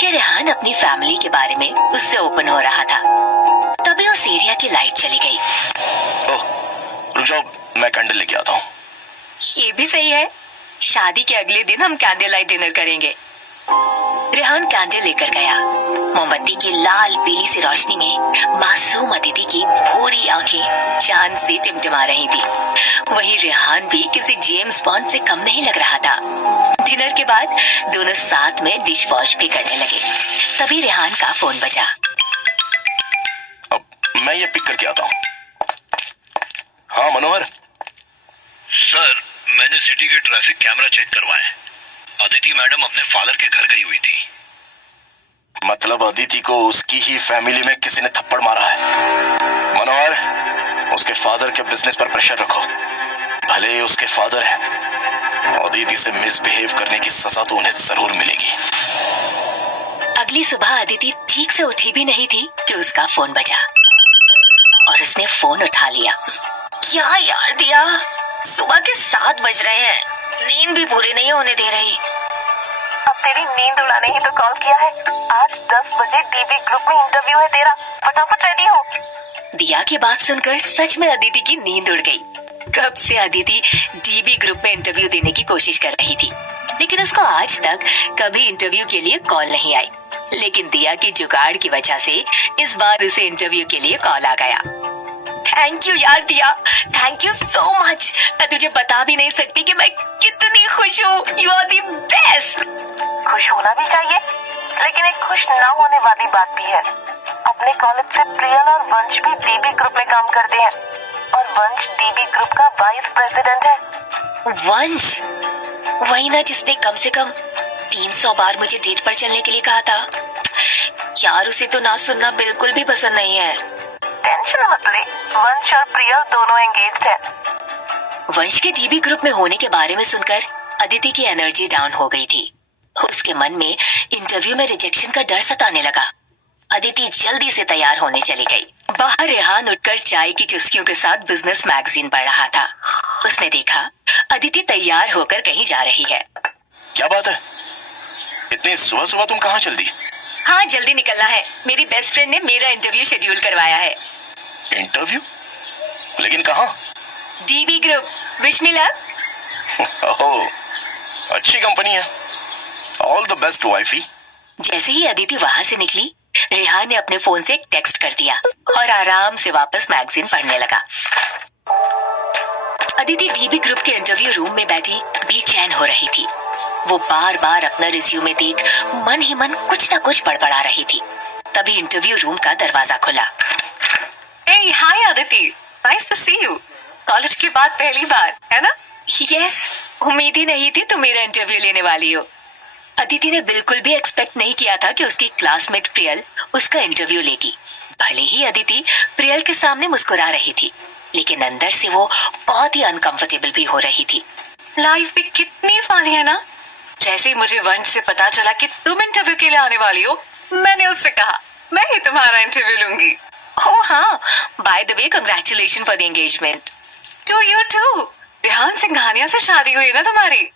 कि रेहान अपनी फैमिली के बारे में उससे ओपन हो रहा था। तभी उस एरिया की लाइट चली गई। ओह, रुक जाओ, मैं कैंडल लेके आता हूँ। ये भी सही है। शादी के अगले दिन हम कैंडल लाइट डिनर करेंगे। रेहान कैंडल लेकर गया। मोमबत्ती की लाल पीली सी रोशनी में मासूम अदिति की भूरी आंखें चांद से टिमटिमा रही थी। वहीं रेहान भी किसी जेम्स बॉन्ड से कम नहीं लग रहा था। डिनर के बाद दोनों साथ में डिश वॉश भी करने लगे। तभी रेहान का फोन बजा। अब मैं ये पिक करके आता हूँ। हाँ मनोहर। सर, मैंने सिटी के ट्रैफिक कैमरा चेक करवाए। अदिति मैडम अपने फादर के घर गई हुई थी। मतलब अदिति को उसकी ही फैमिली में किसी ने थप्पड़ मारा है। मनोहर, उसके फादर के बिजनेस पर प्रेशर रखो। भले ही उसके फादर है, अदिति से मिसबिहेव करने की सजा तो उन्हें जरूर मिलेगी। अगली सुबह अदिति ठीक से उठी भी नहीं थी कि उसका फोन बजा और उसने फोन उठा लिया। क्या यार दिया, सुबह के 7 बज रहे हैं। नींद भी पूरी नहीं होने दे रही। अब तेरी नींद उड़ाने ही तो कॉल किया है। आज 10 बजे डीबी ग्रुप में इंटरव्यू है तेरा। फटाफट रेडी हो। दिया की बात सुनकर सच में अदिति की नींद उड़ गई। कब से अदिति डीबी ग्रुप में इंटरव्यू देने की कोशिश कर रही थी, लेकिन उसको आज तक कभी इंटरव्यू के लिए कॉल नहीं आई। लेकिन दिया के जुगाड़ की वजह से इस बार उसे इंटरव्यू के लिए कॉल आ गया। थैंक यू यार दिया, थैंक यू सो मच। मैं तुझे बता भी नहीं सकती कि मैं कितनी खुश हूँ। You are the best. खुश होना भी चाहिए, लेकिन एक खुश ना होने वाली बात भी है। अपने कॉलेज से प्रियल और वंश भी डीबी ग्रुप में काम करते हैं और वंश डीबी ग्रुप का वाइस प्रेसिडेंट है। वंश वही ना जिसने कम से कम 300 बार मुझे डेट पर चलने के लिए कहा था। यार उसे तो ना सुनना बिल्कुल भी पसंद नहीं है। टेंशन मत ले, वंश और प्रियल दोनों एंगेज्ड हैं। वंश के डीबी ग्रुप में होने के बारे में सुनकर अदिति की एनर्जी डाउन हो गई थी। उसके मन में इंटरव्यू में रिजेक्शन का डर सताने लगा। अदिति जल्दी से तैयार होने चली गई। बाहर रेहान उठकर चाय की चुस्कियों के साथ बिजनेस मैगजीन पढ़ रहा था। उसने देखा अदिति तैयार होकर कहीं जा रही है। क्या बात है, इतनी सुबह सुबह तुम कहाँ चल दी? हाँ, जल्दी निकलना है। मेरी बेस्ट फ्रेंड ने मेरा इंटरव्यू शेड्यूल करवाया है। इंटरव्यू? लेकिन कहाँ? DB group. Wish me luck. Oh, अच्छी कंपनी है। All the best wifey. जैसे ही अदिति वहां से निकली, रेहान ने अपने फोन से एक टेक्स्ट कर दिया और आराम से वापस मैगजीन पढ़ने लगा। अदिति डीबी ग्रुप के इंटरव्यू रूम में बैठी बेचैन हो रही थी। वो बार बार अपना रिज्यूमे देख मन ही मन कुछ न कुछ बड़बड़ा रही थी। तभी इंटरव्यू रूम का दरवाजा खुला। Hey, hi Aditi, nice to see you. College के बाद पहली बार, है ना? यस, उम्मीद ही नहीं थी तुम मेरा इंटरव्यू लेने वाली हो। अदिति ने बिल्कुल भी एक्सपेक्ट नहीं किया था कि उसकी क्लासमेट प्रियल उसका इंटरव्यू लेगी। भले ही अदिति प्रियल के सामने मुस्कुरा रही थी, लेकिन अंदर से वो बहुत ही अनकंफर्टेबल भी हो रही थी। लाइफ भी कितनी फनी है ना। जैसे ही मुझे वंश से पता चला कि तुम इंटरव्यू के लिए आने वाली हो, मैंने उससे कहा मैं ही तुम्हारा इंटरव्यू लूंगी। ओह हाँ, by the way congratulation for the engagement. To you too. Rehan Singhania से शादी हुई है ना तुम्हारी?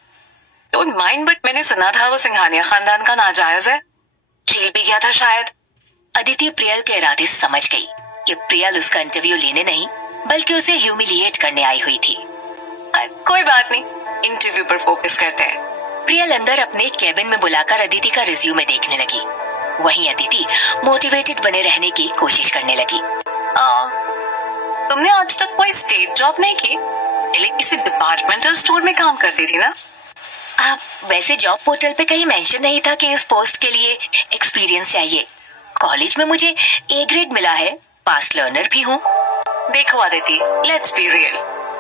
डोंट माइंड, बट मैंने सुना था वो सिंघानिया खानदान का नाजायज है, जेल भी गया था शायद। अदिति प्रियल के इरादे समझ गई कि प्रियल उसका इंटरव्यू लेने नहीं बल्कि उसे ह्यूमिलिएट करने आई हुई थी। कोई बात नहीं, इंटरव्यू पर फोकस करते हैं। प्रियल अंदर अपने केबिन में बुलाकर अदिति का रिज्यूमे देखने लगी। वहीं अदिति मोटिवेटेड बने रहने की कोशिश करने लगी। तुमने आज तक कोई स्टेट जॉब नहीं की, पहले किसी डिपार्टमेंटल स्टोर में काम करती थी ना? वैसे जॉब पोर्टल पे कहीं मेंशन नहीं था कि इस पोस्ट के लिए एक्सपीरियंस चाहिए। कॉलेज में मुझे ए ग्रेड मिला है, पास लर्नर भी हूँ। देखो अदिति, लेट्स बी रियल,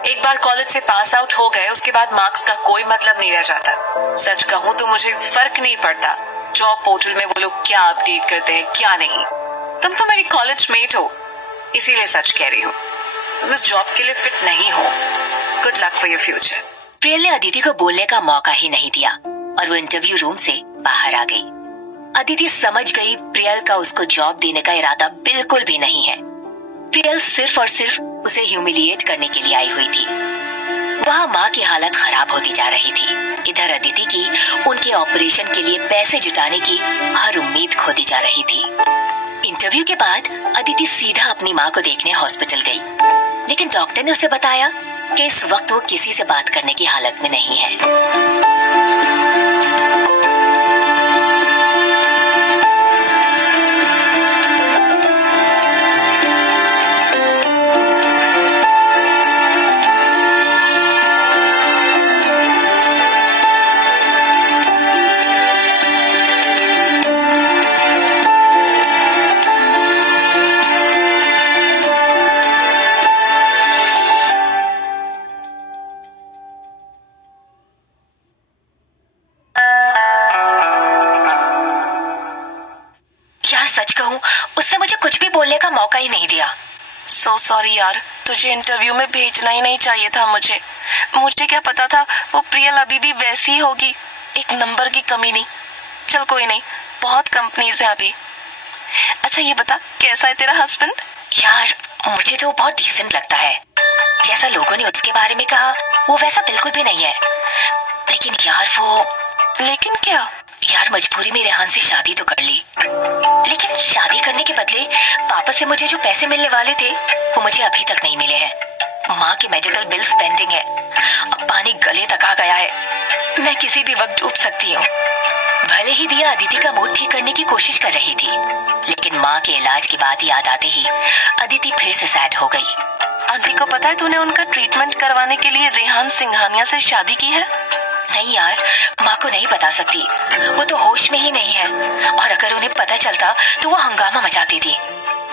एक बार कॉलेज से पास आउट हो गए उसके बाद मार्क्स का कोई मतलब नहीं रह जाता। सच कहूँ तो मुझे फर्क नहीं पड़ता जॉब पोर्टल में वो लोग क्या अपडेट करते हैं क्या नहीं। तुम तो मेरी कॉलेज मेट हो, इसीलिए सच कह रही हूँ, तुम इस जॉब के लिए फिट नहीं हो। Good luck for your future. Priyal ने अदिति को बोलने का मौका ही नहीं दिया और वो इंटरव्यू रूम से बाहर आ गई। अदिति समझ गई प्रियल का उसको जॉब देने का इरादा बिल्कुल भी नहीं है। प्रियल सिर्फ और सिर्फ उसे ह्यूमिलिएट करने के लिए आई हुई थी। वहाँ माँ की हालत खराब होती जा रही थी। इधर अदिति की उनके ऑपरेशन के लिए पैसे जुटाने की हर उम्मीद खोती जा रही थी। इंटरव्यू के बाद अदिति सीधा अपनी माँ को देखने हॉस्पिटल गई, लेकिन डॉक्टर ने उसे बताया कि इस वक्त वो किसी से बात करने की हालत में नहीं है। सच कहूँ, उसने मुझे कुछ भी बोलने का मौका ही नहीं दिया। सो सॉरी यार, तुझे इंटरव्यू में भेजना ही नहीं चाहिए था। मुझे क्या पता था वो प्रियल अभी भी वैसी ही होगी, एक नंबर की कमी नहीं। चल कोई नहीं, बहुत कंपनीज है अभी। अच्छा ये बता, कैसा है तेरा हस्बैंड? यार मुझे तो बहुत डिसेंट लगता है। जैसा लोगों ने उसके बारे में कहा वो वैसा बिल्कुल भी नहीं है। लेकिन यार लेकिन क्या? यार मजबूरी में रेहान से शादी तो कर ली, लेकिन शादी करने के बदले पापा से मुझे जो पैसे मिलने वाले थे वो मुझे अभी तक नहीं मिले हैं। माँ के मेडिकल बिल्स पेंडिंग है, अब पानी गले तक आ गया है, मैं किसी भी वक्त डूब सकती हूँ। भले ही दिया अदिति का मूड ठीक करने की कोशिश कर रही थी, लेकिन माँ के इलाज की बात याद आते ही अदिति फिर से सैड हो गई। आंटी को पता है तूने उनका ट्रीटमेंट करवाने के लिए रेहान सिंघानिया से शादी की है? नहीं यार, माँ को नहीं बता सकती, वो तो होश में ही नहीं है, और अगर उन्हें पता चलता तो वो हंगामा मचाती थी।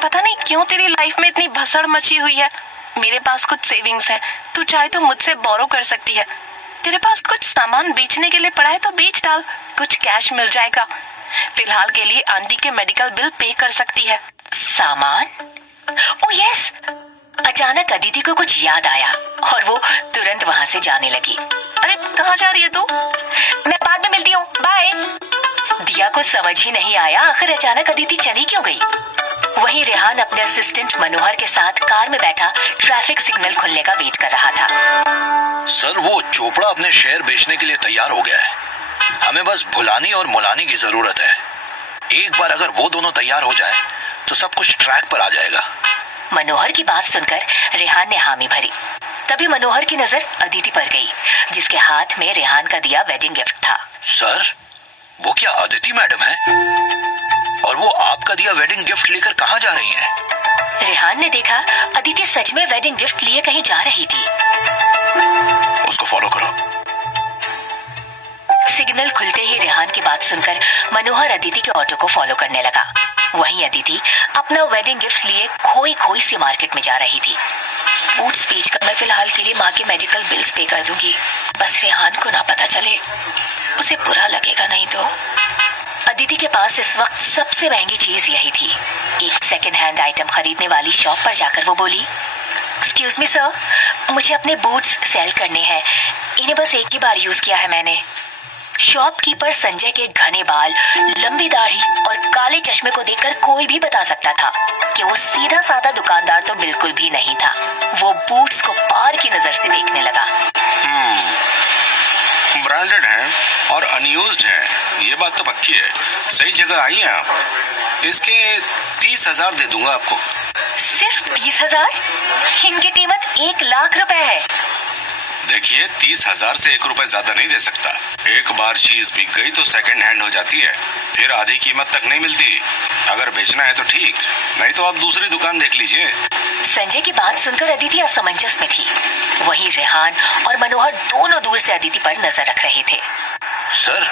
पता नहीं क्यों तेरी लाइफ में इतनी भसड़ मची हुई है। मेरे पास कुछ सेविंग्स है, तू चाहे तो मुझसे बोरो कर सकती है। तेरे पास कुछ सामान बेचने के लिए पड़ा है तो बेच डाल, कुछ कैश मिल जाएगा। फिलहाल के लिए आंटी के मेडिकल बिल पे कर सकती है। सामान? Oh yes! अचानक अदिति को कुछ याद आया और वो तुरंत वहाँ से जाने लगी। अरे कहाँ जा रही है तू? मैं बाद में मिलती हूँ, बाय। दिया को समझ ही नहीं आया आखिर अचानक अदिति चली क्यों गई। वहीं रेहान अपने असिस्टेंट मनोहर के साथ कार में बैठा ट्रैफिक सिग्नल खुलने का वेट कर रहा था। सर वो चोपड़ा अपने शेयर बेचने के लिए तैयार हो गया है, हमें बस भुलानी और मुलानी की जरूरत है। एक बार अगर वो दोनों तैयार हो जाए तो सब कुछ ट्रैक पर आ जाएगा। मनोहर की बात सुनकर रेहान ने हामी भरी। तभी मनोहर की नजर अदिति पर गई, जिसके हाथ में रेहान का दिया वेडिंग गिफ्ट था। सर वो क्या अदिति मैडम है? और वो आपका दिया वेडिंग गिफ्ट लेकर कहाँ जा रही हैं? रेहान ने देखा अदिति सच में वेडिंग गिफ्ट लिए कहीं जा रही थी। उसको फॉलो करो। सिग्नल खुलते ही रेहान की बात सुनकर मनोहर अदिति के ऑटो को फॉलो करने लगा। वहीं अदिति अपना वेडिंग गिफ्ट लिए खोई खोई सी मार्केट में जा रही थी। बूट्स बेचकर मैं फिलहाल के लिए माँ के मेडिकल बिल्स पे कर दूंगी, बस रेहान को ना पता चले, उसे बुरा लगेगा नहीं तो। अदिति के पास इस वक्त सबसे महंगी चीज यही थी। एक सेकेंड हैंड आइटम खरीदने वाली शॉप पर जाकर वो बोली, एक्सक्यूज मी सर, मुझे अपने बूट्स सेल करने हैं, इन्हें बस एक ही बार यूज किया है मैंने। शॉपकीपर संजय के घने बाल, लंबी दाढ़ी और काले चश्मे को देखकर कोई भी बता सकता था कि वो सीधा साधा दुकानदार तो बिल्कुल भी नहीं था। वो बूट्स को पार की नजर से देखने लगा। ब्रांडेड है और अनयूज्ड है, ये बात तो पक्की है। सही जगह आई हैं आप। इसके 30,000 दे दूंगा आपको। सिर्फ 30,000? इनकी कीमत 1 लाख रुपए है। देखिए, 30,000 से 1 रुपए ज्यादा नहीं दे सकता। एक बार चीज बिक गई तो सेकंड हैंड हो जाती है, फिर आधी कीमत तक नहीं मिलती। अगर बेचना है तो ठीक, नहीं तो आप दूसरी दुकान देख लीजिए। संजय की बात सुनकर अदिति असमंजस में थी। वहीं रेहान और मनोहर दोनों दूर से अदिति पर नजर रख रहे थे। सर,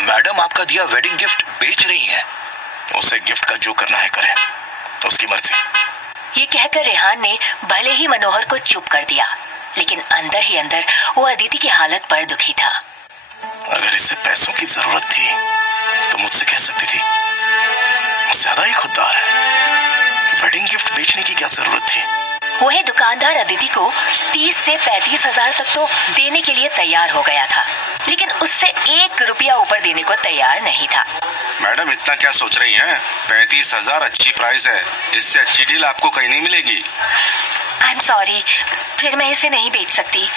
मैडम आपका दिया वेडिंग गिफ्ट बेच रही हैं। उसे गिफ्ट का जो करना है करे, उसकी मर्जी। ये कहकर रेहान ने भले ही मनोहर को चुप कर दिया, लेकिन अंदर ही अंदर वो अदिति की हालत पर दुखी था। अगर इसे पैसों की जरूरत थी तो मुझसे कह सकती थी, ज्यादा ही खुददार है। वेडिंग गिफ्ट बेचने की क्या जरूरत थी? वही दुकानदार अदिति को 30 से 35,000 तक तो देने के लिए तैयार हो गया था, लेकिन उससे 1 रुपया ऊपर देने को तैयार नहीं था। मैडम, इतना क्या सोच रही हैं? 35,000 अच्छी प्राइस है, इससे अच्छी डील आपको कहीं नहीं मिलेगी। आई एम सॉरी, फिर मैं इसे नहीं बेच सकती,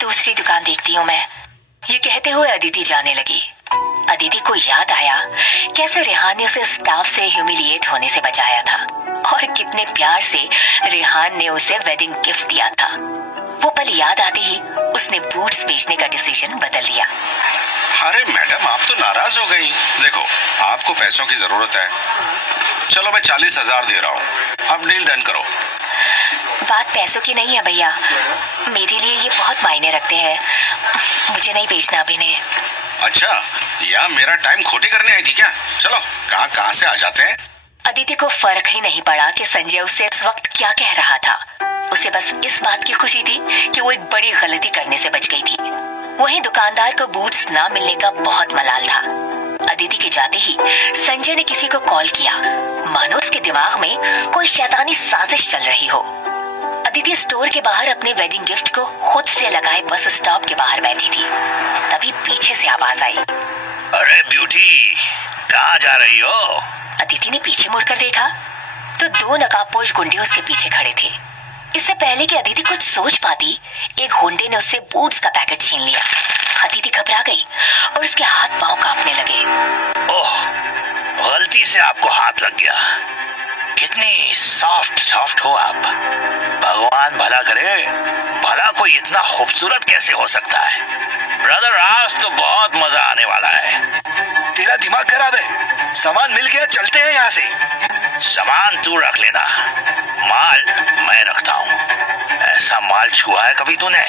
दूसरी दुकान देखती हूँ मैं। ये कहते हुए अदिति जाने लगी। अदिति को याद आया कैसे रेहान ने उसे स्टाफ से ह्यूमिलिएट होने से बचाया था और कितने प्यार से रेहान ने उसे वेडिंग गिफ्ट दिया था। वो पल याद आते ही उसने बूट्स बेचने का डिसीजन बदल लिया। अरे मैडम, आप तो नाराज हो गई। देखो, आपको पैसों की जरूरत है, चलो मैं 40,000 दे रहा हूँ, अब डील डन करो। बात पैसों की नहीं है भैया, मेरे लिए ये बहुत मायने रखते हैं, मुझे नहीं बेचना अभी ने। अच्छा, या मेरा टाइम खोटी करने आई थी क्या? चलो, कहाँ से आ जाते हैं। अदिति को फर्क ही नहीं पड़ा कि संजय उससे इस वक्त क्या कह रहा था। उसे बस इस बात की खुशी थी कि वो एक बड़ी गलती करने से बच गई थी। वहीं दुकानदार को बूट्स ना मिलने का बहुत मलाल था। अदिति के जाते ही संजय ने किसी को कॉल किया, मानो उसके दिमाग में कोई शैतानी साजिश चल रही हो। अदिति स्टोर के बाहर अपने वेडिंग गिफ्ट को खुद से लगाए बस स्टॉप के बाहर बैठी थी। तभी पीछे से आवाज आई, अरे ब्यूटी, कहाँ जा रही हो? अदिति ने पीछे मुड़कर देखा तो 2 नकाबपोश गुंडे उसके पीछे खड़े थे। इससे पहले कि अदिति कुछ सोच पाती, एक गुंडे ने उससे बूट्स का पैकेट छीन लिया। अदिति घबरा गई और उसके हाथ पांव कांपने लगे। ओह, गलती से आपको हाथ लग गया। कितनी सॉफ्ट हो आप। भगवान भला करे, भला कोई इतना खूबसूरत कैसे हो सकता है। ब्रदर, आज तो बहुत मजा आने वाला है। तेरा दिमाग खराब है। सामान मिल गया, चलते हैं यहाँ से। सामान तू रख लेना, माल मैं रखता हूँ। ऐसा माल छुआ है कभी तूने?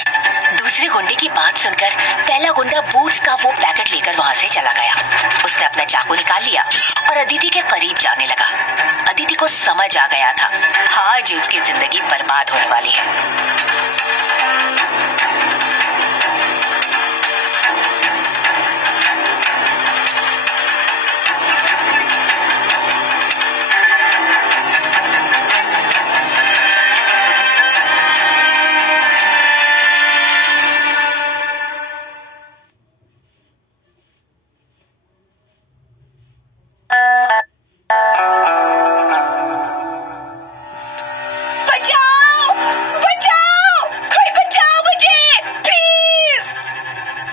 दूसरे गुंडे की बात सुनकर पहला गुंडा बूट्स का वो पैकेट लेकर वहाँ से चला गया। उसने अपना चाकू निकाल लिया और अदिति के करीब जाने लगा। अदिति को समझ आ गया था आज उसकी जिंदगी बर्बाद होने वाली है।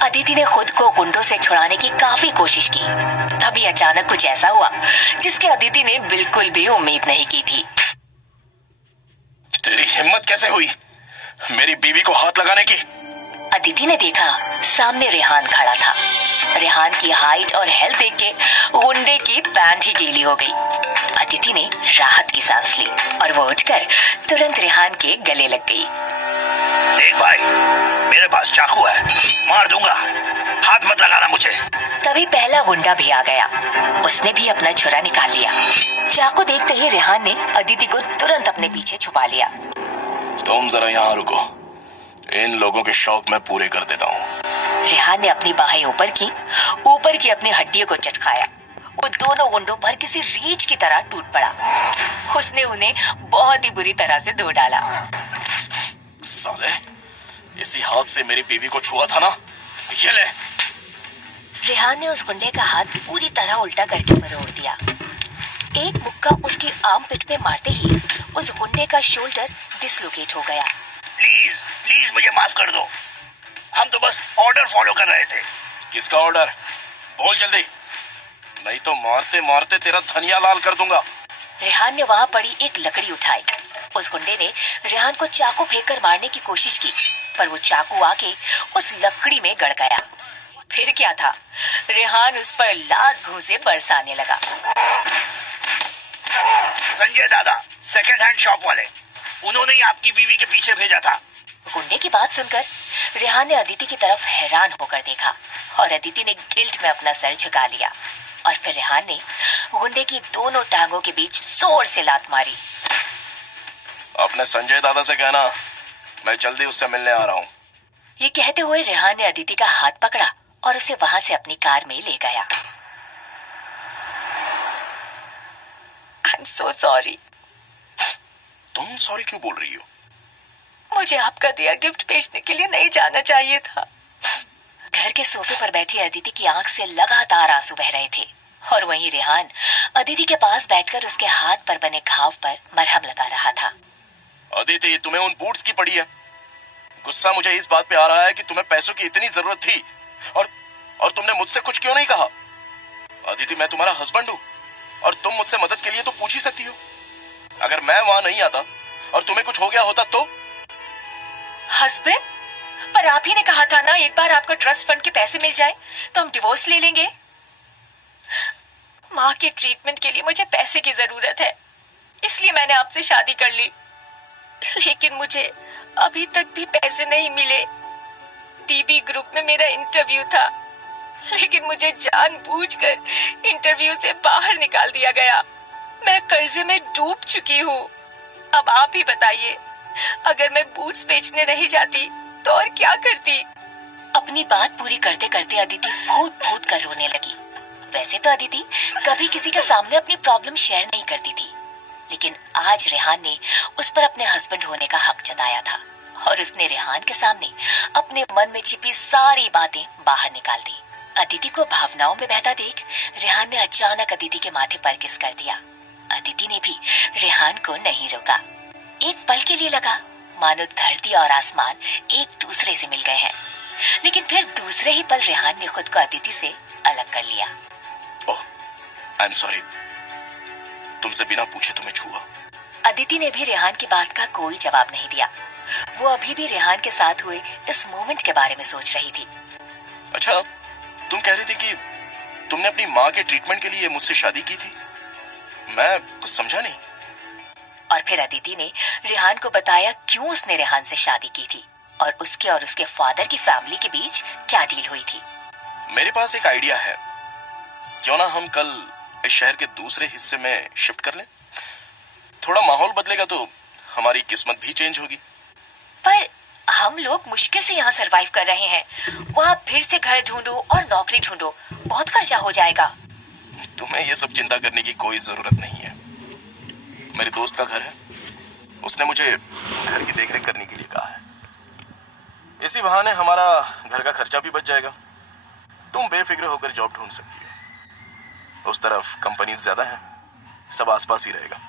अदिति ने खुद को गुंडों से छुड़ाने की काफी कोशिश की। तभी अचानक कुछ ऐसा हुआ जिसकी अदिति ने बिल्कुल भी उम्मीद नहीं की थी। तेरी हिम्मत कैसे हुई मेरी बीवी को हाथ लगाने की? अदिति ने देखा सामने रेहान खड़ा था। रेहान की हाइट और हेल्थ देख के गुंडे की पैंट ही गीली हो गई। अदिति ने राहत की सांस ली और वो उठकर तुरंत रेहान के गले लग गई। देख भाई, मेरे पास चाकू है, मार दूंगा, हाथ मत लगाना मुझे। तभी पहला गुंडा भी आ गया। उसने भी अपना छुरा निकाल लिया। चाकू देखते ही रेहान ने अदिति को तुरंत अपने पीछे छुपा लिया। तुम जरा यहाँ रुको, इन लोगों के शौक मैं पूरे कर देता हूँ। रेहान ने अपनी बाहें ऊपर की अपनी हड्डियों को चटकाया। वो दोनों गुंडों पर किसी रीछ की तरह टूट पड़ा। उसने उन्हें बहुत ही बुरी तरह से धो डाला। साले, इसी हाथ से मेरी बीवी को छुआ था ना, ये ले। रेहान ने उस गुंडे का हाथ पूरी तरह उल्टा करके मरोड़ दिया। एक मुक्का उसकी आर्म पिट पे मारते ही उस गुंडे का शोल्डर डिसलोकेट हो गया। प्लीज प्लीज मुझे माफ कर दो, हम तो बस ऑर्डर फॉलो कर रहे थे। किसका ऑर्डर? बोल जल्दी, नहीं तो मारते मारते तेरा धनिया लाल कर दूंगा। रेहान ने वहां पड़ी एक लकड़ी उठाई। उस गुंडे ने रेहान को चाकू फेंककर मारने की कोशिश की, पर वो चाकू आके उस लकड़ी में गड़ गया। फिर क्या था, रेहान उस पर लात घूंसे बरसाने लगा। संजय दादा, सेकंड हैंड शॉप वाले, उन्होंने ही आपकी बीवी के पीछे भेजा था। गुंडे की बात सुनकर रेहान ने अदिति की तरफ हैरान होकर देखा और अदिति ने गिल्ट में अपना सर झुका लिया। और फिर रेहान ने गुंडे की दोनों टांगों के बीच जोर से लात मारी। अपने संजय दादा से कहना मैं जल्दी उससे मिलने आ रहा हूँ। ये कहते हुए रेहान ने अदिति का हाथ पकड़ा और उसे वहां से अपनी कार में ले गया। I'm so sorry। तुम सॉरी क्यों बोल रही हो? मुझे आपका दिया गिफ्ट बेचने के लिए नहीं जाना चाहिए था। घर के सोफे पर बैठी अदिति की आंख से लगातार आंसू बह रहे थे और वहीं रेहान अदिति के पास बैठकर उसके हाथ पर बने घाव पर मरहम लगा रहा था। अदिति, तुम्हें उन बूट्स की पड़ी है। गुस्सा मुझे इस बात पे आ रहा है कि तुम्हें पैसों की इतनी जरूरत थी और तुमने मुझसे कुछ क्यों नहीं कहा? अदिति, मैं तुम्हारा हस्बैंड हूँ और तुम मुझसे मदद के लिए तो पूछ ही सकती हो। अगर मैं वहां नहीं आता और तुम्हें कुछ हो गया होता तो? हस्बैंड? पर आप ही ने कहा था ना, एक बार आपको ट्रस्ट फंड के पैसे मिल जाए तो हम डिवोर्स ले लेंगे। माँ के ट्रीटमेंट के लिए मुझे पैसे की जरूरत है, इसलिए मैंने आपसे शादी कर ली। लेकिन मुझे अभी तक भी पैसे नहीं मिले। डीबी ग्रुप में मेरा इंटरव्यू था, लेकिन मुझे जानबूझकर इंटरव्यू से बाहर निकाल दिया गया। मैं कर्जे में डूब चुकी हूँ। अब आप ही बताइए, अगर मैं बूट्स बेचने नहीं जाती तो और क्या करती? अपनी बात पूरी करते करते अदिति फूट फूट कर रोने लगी। वैसे तो अदिति कभी किसी के सामने अपनी प्रॉब्लम शेयर नहीं करती थी, लेकिन आज रेहान ने उस पर अपने हस्बैंड होने का हक जताया था और उसने रेहान के सामने अपने मन में छिपी सारी बातें बाहर निकाल दी। अदिति को भावनाओं में बहता देख रेहान ने अचानक अदिति के माथे पर किस कर दिया। अदिति ने भी रेहान को नहीं रोका। एक पल के लिए लगा मानो धरती और आसमान एक दूसरे से मिल गए हैं, लेकिन फिर दूसरे ही पल रेहान ने खुद को अदिति से अलग कर लिया। ओह, आई एम सॉरी, तुमसे बिना पूछे तुम्हें छुआ। अदिति ने भी रेहान की बात का कोई जवाब नहीं दिया। वो अभी भी रेहान के साथ हुए इस मोमेंट के बारे में सोच रही थी। अच्छा, तुम कह रही थी कि तुमने अपनी माँ के ट्रीटमेंट के लिए मुझसे शादी की थी। मैं कुछ समझा नहीं। और फिर अदिति ने रेहान को बताया क्यों उसने रेहान से शादी की थी और उसके फादर की फैमिली के बीच क्या डील हुई थी। मेरे पास एक आइडिया है, क्यों ना हम कल इस शहर के दूसरे हिस्से में शिफ्ट कर लें? थोड़ा माहौल बदलेगा तो हमारी किस्मत भी चेंज होगी। पर हम लोग मुश्किल से यहाँ सरवाइव कर रहे हैं, वहाँ फिर से घर ढूंढो और नौकरी ढूंढो, बहुत खर्चा हो जाएगा। तुम्हें ये सब चिंता करने की कोई जरूरत नहीं है। मेरे दोस्त का घर है, उसने मुझे घर की देखरेख करने के लिए कहा है। इसी बहाने हमारा घर का खर्चा भी बच जाएगा। तुम बेफिक्र होकर जॉब ढूंढ सकती हो। उस तरफ कंपनीज ज्यादा हैं, सब आसपास ही रहेगा।